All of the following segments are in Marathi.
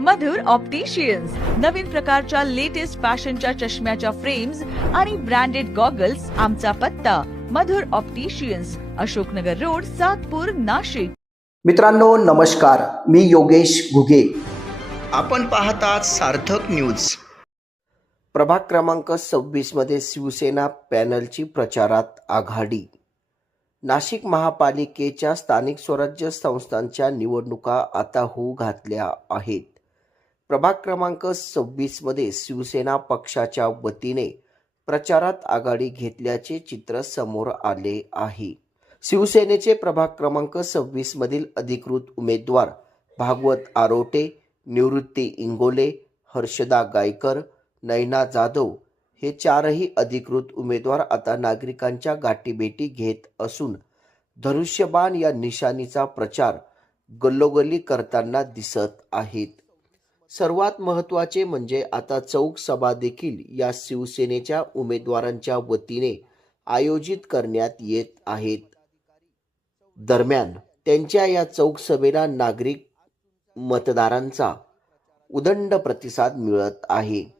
मधुर ऑप्टिशियन्स नवीन प्रकारच्या लेटेस्ट फॅशनच्या चष्म्याच्या फ्रेम्स आणि ब्रँडेड गॉगल्स आमचा पत्ता. Madhur opticians Ashoknagar road Satpur Nashik. मित्रांनो नमस्कार. मी योगेश घुगे. आपण पाहतात सार्थक न्यूज प्रभाग क्रमांक सव्वीसमध्ये शिवसेना पॅनलची प्रचारात आघाडी. नाशिक महापालिकेच्या स्थानिक स्वराज्य संस्थांच्या निवडणुका आता होऊ घातल्या आहेत. प्रभाग क्रमांक सव्वीसमध्ये शिवसेना पक्षाच्या वतीने प्रचारात आघाडी घेतल्याचे चित्र समोर आले आहे. शिवसेनेचे प्रभाग क्रमांक सव्वीसमधील अधिकृत उमेदवार भागवत आरोटे निवृत्ती इंगोले हर्षदा गायकर नैना जाधव हे चारही अधिकृत उमेदवार आता नागरिकांच्या गाठीभेटी घेत असून धनुष्यबाण या निशाणीचा प्रचार गल्लोगल्ली करताना दिसत आहेत. सर्वात महत्त्वाचे म्हणजे आता चौक सभा देखील या शिवसेनेच्या उमेदवारांच्या वतीने आयोजित करण्यात येत आहेत. दरम्यान त्यांच्या या चौक सभेला नागरिक मतदारांचा उदंड प्रतिसाद मिळत आहे.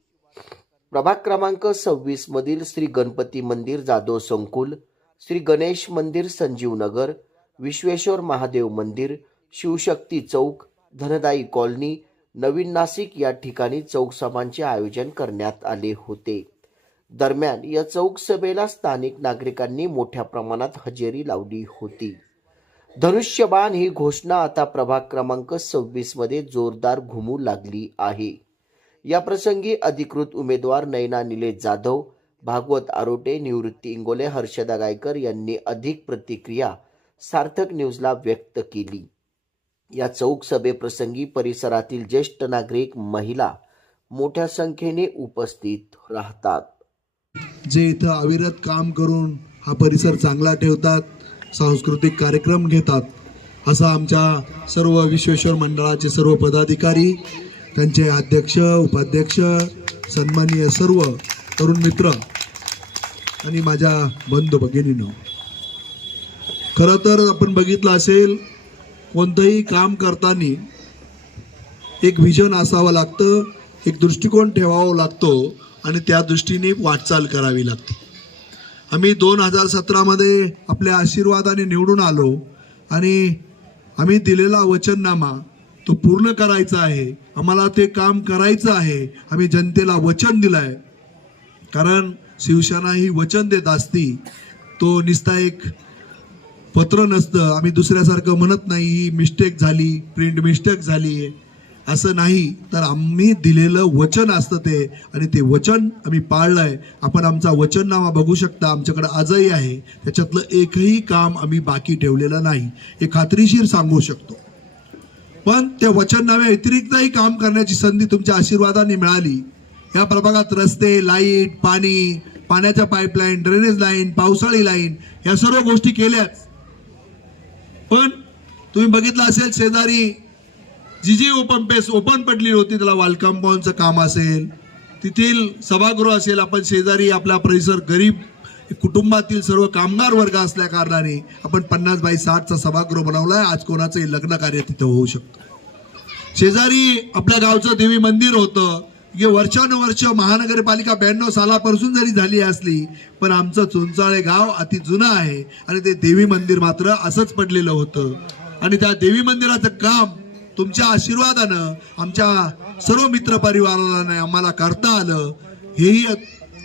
प्रभाग क्रमांक सव्वीस मधील श्री गणपती मंदिर जाधव संकुल श्री गणेश मंदिर संजीव नगर विश्वेश्वर महादेव मंदिर शिवशक्ती चौक धनदाई कॉलनी नवीन नाशिक या ठिकाणी चौक सभांचे आयोजन करण्यात आले होते. दरम्यान या चौक सभेला स्थानिक नागरिकांनी मोठ्या प्रमाणात हजेरी लावली होती. धनुष्यबाण ही घोषणा आता प्रभाग क्रमांक सव्वीसमध्ये जोरदार घुमू लागली आहे. या प्रसंगी अधिकृत उमेदवार नैना निलेश जाधव भागवत आरोटे निवृत्ती इंगोले हर्षदा गायकर यांनी अधिक प्रतिक्रिया सार्थक न्यूजला व्यक्त केली. या चौक सभेप्रसंगी परिसरातील ज्येष्ठ नागरिक महिला मोठ्या संख्येने उपस्थित राहतात. जे इथं अविरत काम करून हा परिसर चांगला ठेवतात सांस्कृतिक कार्यक्रम घेतात असं आमच्या सर्व विश्वेश्वर मंडळाचे सर्व पदाधिकारी त्यांचे अध्यक्ष उपाध्यक्ष सन्माननीय सर्व तरुण मित्र आणि माझ्या बंधू भगिनीनं खरं तर आपण बघितलं असेल कोणतंही काम करताना एक व्हिजन असावं लागतं एक दृष्टिकोन ठेवावा लागतो आणि त्या दृष्टीने वाटचाल करावी लागते. आम्ही दोन हजार सतरामध्ये आपल्या आशीर्वादाने निवडून आलो आणि आम्ही दिलेला वचननामा तो पूर्ण करायचा आहे. आम्हाला ते काम करायचं आहे. आम्ही जनतेला वचन दिलं आहे कारण शिवसेना ही वचन देत असती तो निस्ता एक पत्र नसतं. आम्ही दुसऱ्यासारखं म्हणत नाही ही मिस्टेक झाली प्रिंट मिस्टेक झाली. आहे असं नाही. तर आम्ही दिलेलं वचन असतं ते. आणि ते वचन आम्ही पाळलं आहे आपण आमचा वचननामा बघू शकता. आमच्याकडे आजही आहे. त्याच्यातलं एकही काम आम्ही बाकी ठेवलेलं नाही. हे खात्रीशीर सांगू शकतो. पण त्या वचननाम्या व्यतिरिक्तही काम करण्याची संधी तुमच्या आशीर्वादाने मिळाली. या प्रभागात रस्ते लाइट पाणी पाण्याच्या पाईपलाईन ड्रेनेज लाईन पावसाळी लाईन या सर्व गोष्टी केल्याच पण तुम्ही बघितलं असेल शेजारी जी जी ओपन पेस ओपन पडली होती त्याला वॉल कंपाऊंडचं काम असेल. तेथील सभागृह असेल आपण शेजारी आपला परिसर गरीब कुटुंबातील सर्व कामगार वर्ग असल्या कारणाने आपण पन्नास बाय साठचा सभागृह बनवलाय. आज कोणाचंही लग्न कार्य तिथं होऊ शकतं. शेजारी आपल्या गावचं देवी मंदिर होतं. जे वर्षानुवर्ष महानगरपालिका ब्याण्णव सालापासून जरी झाली असली पण आमचं चुंचाळे गाव अति जुनं आहे आणि ते देवी मंदिर मात्र असंच पडलेलं होतं. आणि त्या देवी मंदिराचं काम तुमच्या आशीर्वादानं आमच्या सर्व मित्रपरिवाराला आम्हाला करता आलं. हेही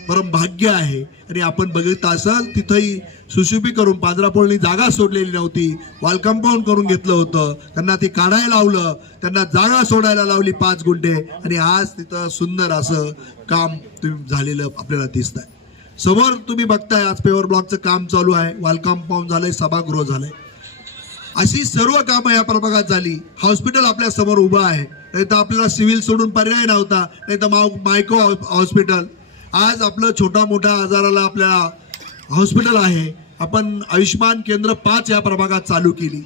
परम भाग्य आहे. आणि आपण बघत असाल तिथंही सुशुभी करून पांजरापोळनी जागा सोडलेली नव्हती. वॉल कंपाऊंड करून घेतलं होतं. त्यांना ती काढायला लावलं. त्यांना जागा सोडायला लावली पाच गुंठे. आणि आज तिथं सुंदर असं काम तुम्ही झालेलं आपल्याला दिसत आहे समोर तुम्ही बघताय आज पेवर ब्लॉकचं काम चालू आहे. वॉल कंपाऊंड झालंय सभागृह झालंय. अशी सर्व कामं या प्रभागात झाली. हॉस्पिटल आपल्यासमोर उभं आहे. नाही तर आपल्याला सिव्हिल सोडून पर्याय नव्हता. नाही तर माव मायको हॉस्पिटल आज आपलं छोटा मोठा आजाराला आपल्या हॉस्पिटल आहे. आपण आयुष्यमान केंद्र पाच या प्रभागात चालू केली.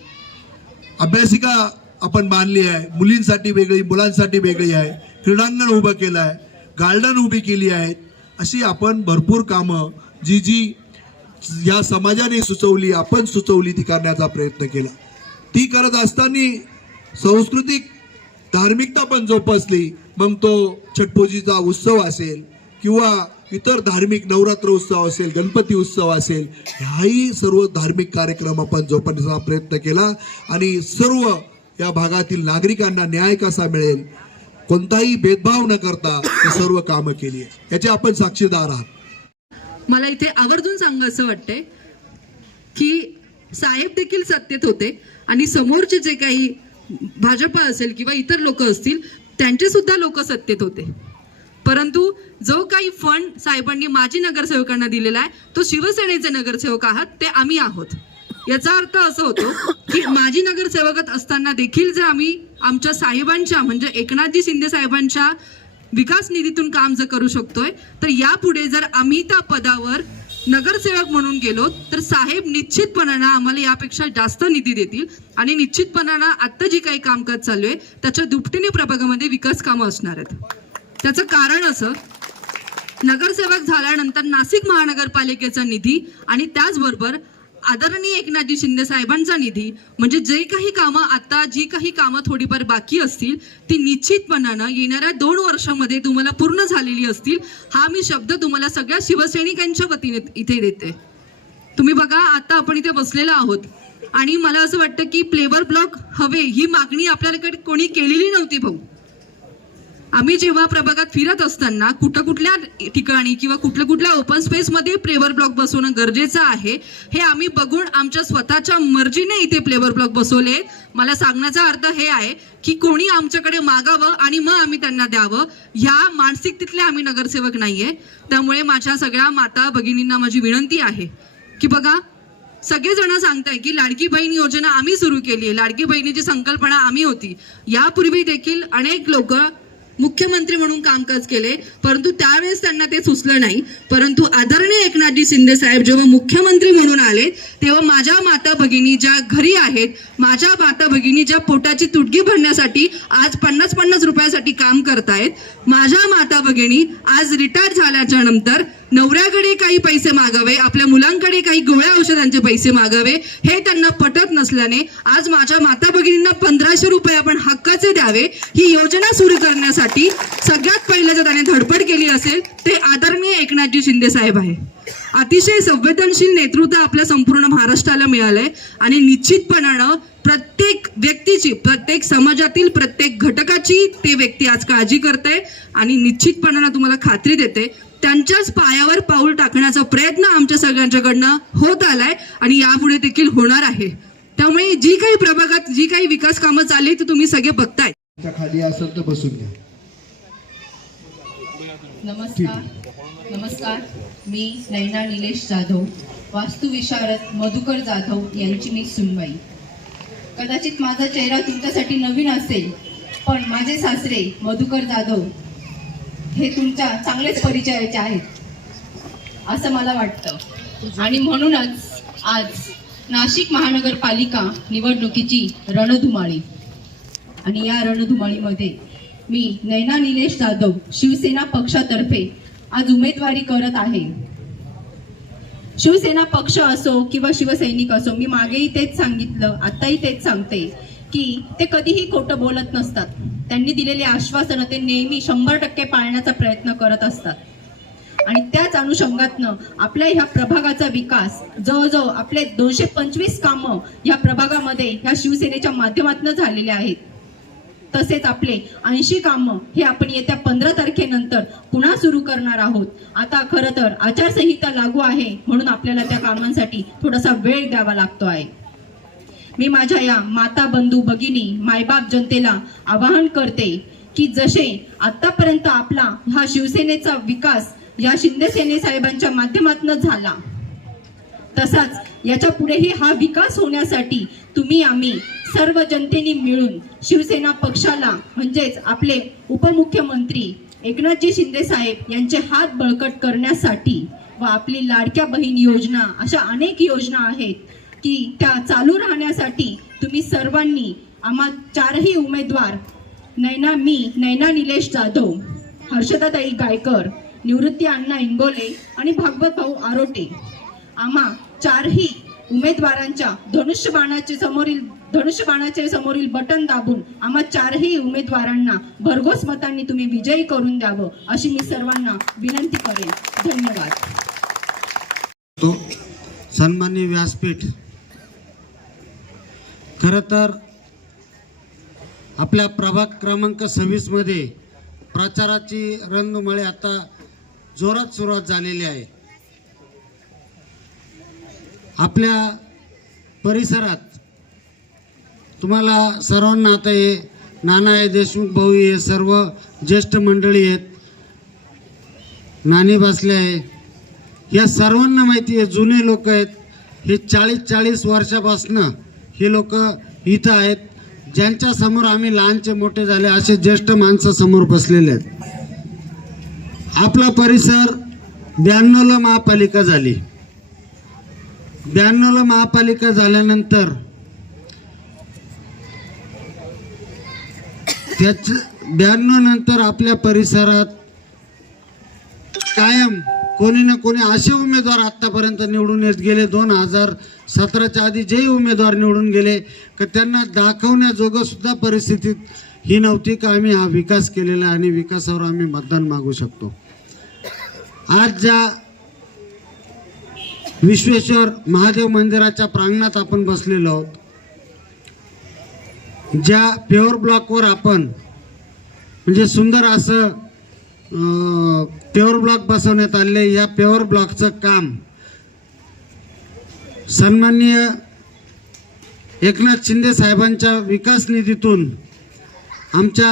अभ्यासिका आपण बांधली आहे. मुलींसाठी वेगळी मुलांसाठी वेगळी आहे. क्रीडांगण उभं केलं आहे. गार्डन उभी केली आहेत. अशी आपण भरपूर कामं जी जी या समाजाने सुचवली आपण सुचवली ती करण्याचा प्रयत्न केला. ती करत असताना सांस्कृतिक धार्मिकता पण जोपासली. मग तो छटपूजीचा उत्सव असेल किंवा इतर धार्मिक नवरात्र उत्सव असेल गणपती उत्सव असेल ह्याही सर्व धार्मिक कार्यक्रम आपण जोपासण्याचा प्रयत्न केला आणि सर्व या भागातील नागरिकांना न्याय कसा मिळेल कोणताही भेदभाव न करता सर्व कामं केली याचे आपण साक्षीदार आहात. मला इथे आवर्जून सांगायचं वाटतंय की साहेब देखील सत्तेत होते आणि समोरचे जे काही भाजपा असेल किंवा इतर लोक असतील त्यांचे सुद्धा लोक सत्तेत होते. परंतु जो काही फंड साहेबांनी माजी नगरसेवकांना दिलेला आहे तो शिवसेनेचे नगरसेवक आहात ते आम्ही आहोत. याचा अर्थ असं होतो की माजी नगरसेवकात असताना देखील जर आम्ही आमच्या साहेबांच्या म्हणजे एकनाथजी शिंदे साहेबांच्या विकास निधीतून काम जर करू शकतोय तर यापुढे जर आम्ही त्या पदावर नगरसेवक म्हणून गेलो तर साहेब निश्चितपणानं आम्हाला यापेक्षा जास्त निधी देतील आणि निश्चितपणानं आता जी काही कामकाज चालू आहे त्याच्या दुपटीने प्रभागामध्ये विकास कामं असणार आहेत. त्याचं कारण असं नगरसेवक झाल्यानंतर नाशिक महानगरपालिकेचा निधी आणि त्याचबरोबर आदरणीय एकनाथजी शिंदे साहेबांचा निधी म्हणजे जे काही कामं आता जी काही कामं थोडीफार बाकी असतील ती निश्चितपणानं येणाऱ्या दोन वर्षामध्ये तुम्हाला पूर्ण झालेली असतील हा मी शब्द तुम्हाला सगळ्या शिवसैनिकांच्या वतीने इथे देते. तुम्ही बघा आता आपण इथे बसलेलो आहोत आणि मला असं वाटतं की प्लेवर ब्लॉक हवे ही मागणी आपल्याकडे कोणी केलेली नव्हती भाऊ. आम्ही जेव्हा प्रभागात फिरत असताना कुठं कुठल्या ठिकाणी किंवा कुठल्या कुठल्या ओपन स्पेसमध्ये प्लेवर ब्लॉक बसवणं गरजेचं आहे हे आम्ही बघून आमच्या स्वतःच्या मर्जीने इथे प्लेवर ब्लॉक बसवले. मला सांगण्याचा अर्थ हे आहे की कोणी आमच्याकडे मागावं आणि मग आम्ही त्यांना द्यावं ह्या मानसिकतेतले आम्ही नगरसेवक नाहीये. त्यामुळे माझ्या सगळ्या माता भगिनींना माझी विनंती आहे की बघा सगळेजण सांगताय की लाडकी बहीण योजना आम्ही सुरू केली आहे लाडकी बहिणीची संकल्पना आम्ही होती. यापूर्वी देखील अनेक लोक मुख्यमंत्री म्हणून कामकाज केले परंतु त्यावेळेस त्यांना ते सुचलं नाही. परंतु आदरणीय एकनाथजी शिंदे साहेब जेव्हा मुख्यमंत्री म्हणून आले तेव्हा माझ्या माता भगिनी ज्या घरी आहेत माझ्या माता भगिनी ज्या पोटाची तुटगी भरण्यासाठी आज पन्नास पन्नास रुपयासाठी काम करतायत माझ्या माता भगिनी आज रिटायर झाल्याच्यानंतर नवऱ्याकडे काही पैसे मागावे आपल्या मुलांकडे काही गोळ्या औषधांचे पैसे मागावे हे त्यांना पटत नसल्याने आज माझ्या माता भगिनींना पंधराशे रुपये आपण हक्काचे द्यावे ही योजना सुरू करण्यासाठी सगळ्यात पहिलं जर त्याने धडपड केली असेल ते आदरणीय एकनाथजी शिंदे साहेब आहे. अतिशय संवेदनशील नेतृत्व आपल्या संपूर्ण महाराष्ट्राला मिळालंय आणि निश्चितपणानं प्रत्येक व्यक्तीची प्रत्येक समाजातील प्रत्येक घटकाची ते व्यक्ती आज काळजी करते आणि निश्चितपणानं तुम्हाला खात्री देते त्यांच्याच पायावर पाऊल टाकण्याचा प्रयत्न आमच्या सगळ्यांच्याकडनं होत आलाय आणि यापुढे देखील होणार आहे. त्यामुळे जी काही प्रभागात जी काही विकास कामं चालली ती तुम्ही सगळे बघताय. त्या खाली असेल तर बसून घ्या. नमस्कार. नमस्कार. मी नैना निलेश जाधव वास्तुविशारद मधुकर जाधव यांची मी सुनबाई. कदाचित माझा चेहरा तुमच्यासाठी नवीन असेल पण माझे सासरे मधुकर जाधव हे तुमच्या चांगलेच परिचयाचे आहेत. असं मला वाटतं. आणि म्हणूनच आज नाशिक महानगरपालिका निवडणुकीची रणधुमाळी. आणि या रणधुमाळीमध्ये मी नैना निलेश जाधव शिवसेना पक्षातर्फे आज उमेदवारी करत आहे. शिवसेना पक्ष असो किंवा शिवसैनिक असो मी मागेही तेच सांगितलं आताही तेच सांगते की ते कधीही खोटं बोलत नसतात. त्यांनी दिलेली आश्वासनं ते नेहमी शंभर टक्के पाळण्याचा प्रयत्न करत असतात. आणि त्याच अनुषंगातनं आपल्या ह्या प्रभागाचा विकास जवळजवळ आपले दोनशे पंचवीस कामं ह्या प्रभागामध्ये ह्या शिवसेनेच्या माध्यमातून झालेले आहेत. तसेच आपले ऐंशी कामं हे आपण येत्या पंधरा तारखेनंतर पुन्हा सुरू करणार आहोत. आता खरं तर आचारसंहिता लागू आहे म्हणून आपल्याला त्या कामांसाठी थोडासा वेळ द्यावा लागतो आहे. मी माझ्या या माता बंधू भगिनी मायबाप जनतेला आवाहन करते की जसे आतापर्यंत आपला हा शिवसेनेचा विकास या शिंदे सेने साहेबांच्या माध्यमातून झाला तसाच याच्या पुढेही हा विकास होण्यासाठी तुम्ही आम्ही सर्व जनतेने मिळून शिवसेना पक्षाला म्हणजेच आपले उपमुख्यमंत्री एकनाथजी शिंदे साहेब यांचे हात बळकट करण्यासाठी व आपली लाडक्या बहीण योजना अशा अनेक योजना आहेत की त्या चालू राहण्यासाठी तुम्ही सर्वांनी आम्हा चारही उमेदवार नैना मी नैना निलेश जाधव हर्षदाताई गायकर निवृत्ती अण्णा इंगोले आणि भागवत भाऊ आरोटे आम्हा चारही उमेदवारांच्या धनुष्यबाणाचे समोरील धनुष्यबाणाचे समोरील बटन दाबून आम्हा चारही उमेदवारांना भरघोस मतांनी तुम्ही विजयी करून द्यावं अशी मी सर्वांना विनंती करेन. धन्यवाद. सन्मान्य व्यासपीठ खरं तर आपल्या प्रभाग क्रमांक सव्वीसमध्ये प्रचाराची रंगमळे आता जोरात सुरुवात झालेली आहे. आपल्या परिसरात तुम्हाला सर्वांना आता हे नाना आहे देशमुख भाऊ हे सर्व ज्येष्ठ मंडळी आहेत नाणी बसले आहे या सर्वांना माहिती आहे जुने लोक आहेत हे चाळीस चाळीस वर्षापासनं हे लोक इथं आहेत. ज्यांच्या समोर आम्ही लहानचे मोठे झाले असे ज्येष्ठ माणसं समोर बसलेले आहेत. आपला परिसर ब्याण्णवला महापालिका झाली. ब्याण्णवला महापालिका झाल्यानंतर त्याच ब्याण्णव नंतर आपल्या परिसरात कायम कोणी ना कोणी असे उमेदवार आत्तापर्यंत निवडून येत गेले. दोन हजार सतराच्या आधी जेही उमेदवार निवडून गेले का त्यांना दाखवण्याजोगं सुद्धा परिस्थितीत ही नव्हती का आम्ही हा विकास केलेला आणि विकासावर आम्ही मतदान मागू शकतो. आज ज्या विश्वेश्वर महादेव मंदिराच्या प्रांगणात आपण बसलेलो आहोत ज्या प्युअर ब्लॉकवर आपण म्हणजे सुंदर असं प्युअर ब्लॉक बसवण्यात आले या प्युअर ब्लॉकचं काम सन्माननीय एकनाथ शिंदे साहेबांच्या विकास निधीतून आमच्या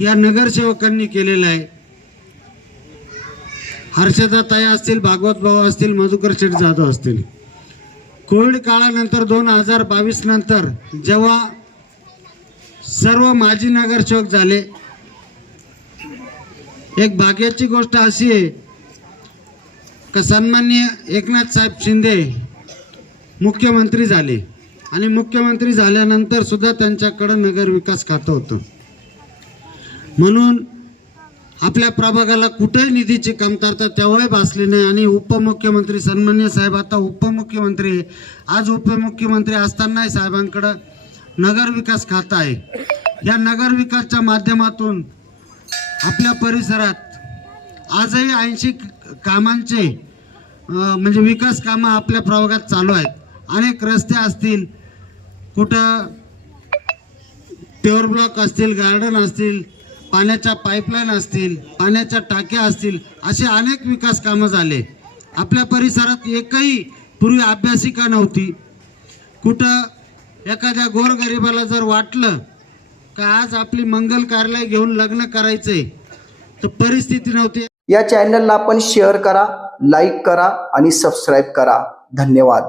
या नगरसेवकांनी केलेलं आहे. हर्षदा ताया असतील भागवत भाऊ असतील मधुकर शेठ जाधव असतील. कोविड काळानंतर दोन हजार बावीस नंतर जेव्हा सर्व माजी नगरसेवक झाले एक भाग्याची गोष्ट अशी आहे का सन्मान्य एकनाथ साहेब शिंदे मुख्यमंत्री झाले. आणि मुख्यमंत्री झाल्यानंतर सुद्धा त्यांच्याकडं नगरविकास खातं होतं. म्हणून आपल्या प्रभागाला कुठेही निधीची कमतरता तेव्हाही भासली नाही आणि उपमुख्यमंत्री सन्मान्य साहेब आता उपमुख्यमंत्री आज उपमुख्यमंत्री असतानाही साहेबांकडं नगरविकास खातं आहे. या नगरविकासच्या माध्यमातून आपल्या परिसरात आजही ऐंशी कामांचे म्हणजे विकास कामं आपल्या प्रभागात चालू आहेत. अनेक रस्ते असतील कुठं टेवर ब्लॉक असतील गार्डन असतील पाण्याच्या पाईपलाईन असतील पाण्याच्या टाक्या असतील असे अनेक विकास कामं झाले. आपल्या परिसरात एकही पूर्वी अभ्यासिका नव्हती. कुठं एखाद्या गोरगरिबाला जर वाटलं का आज आपली मंगल कार्यालय घेऊन लग्न करायचंय? तर परिस्थिती नव्हती. या चॅनलला आपण शेअर करा लाईक करा आणि सबस्क्राईब करा. धन्यवाद.